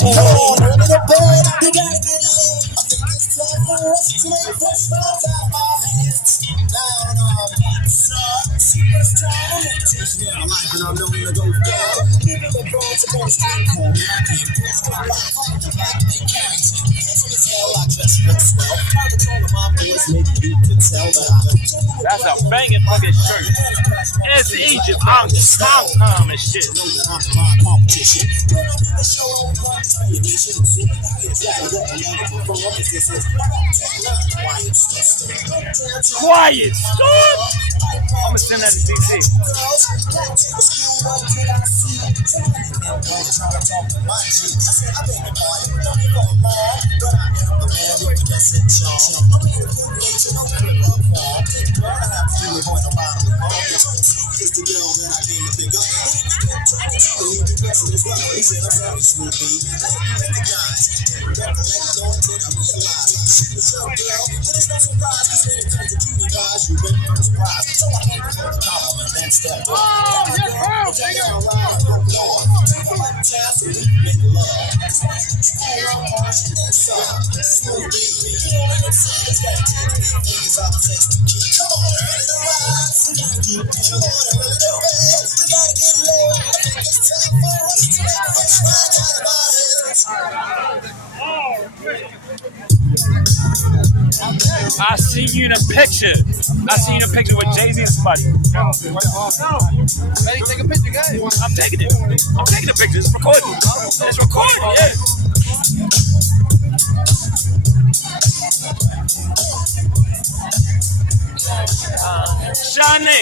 Come on, over the bed, we gotta get lit. I think it's time for us to make fresh balls out of our hands. Down our backs, superstar. I'm gonna teach me my life and I'm known to go far. People the bronze are gonna stay cold. I can't press the block, I'm the black big Carrington. So as hell, I just look swell. I control of my voice, maybe you could tell that I'm That's a banging fucking shirt. It's Egypt. I'm Tom and shit. Competition. When I do a show on you should see Quiet. I'm gonna send that to DC. I see you in a picture. I see you in a picture with Jay-Z and somebody. Hey, take a picture, guys. I'm taking it. I'm taking the picture. It's recording. It's recording, yeah. Shani.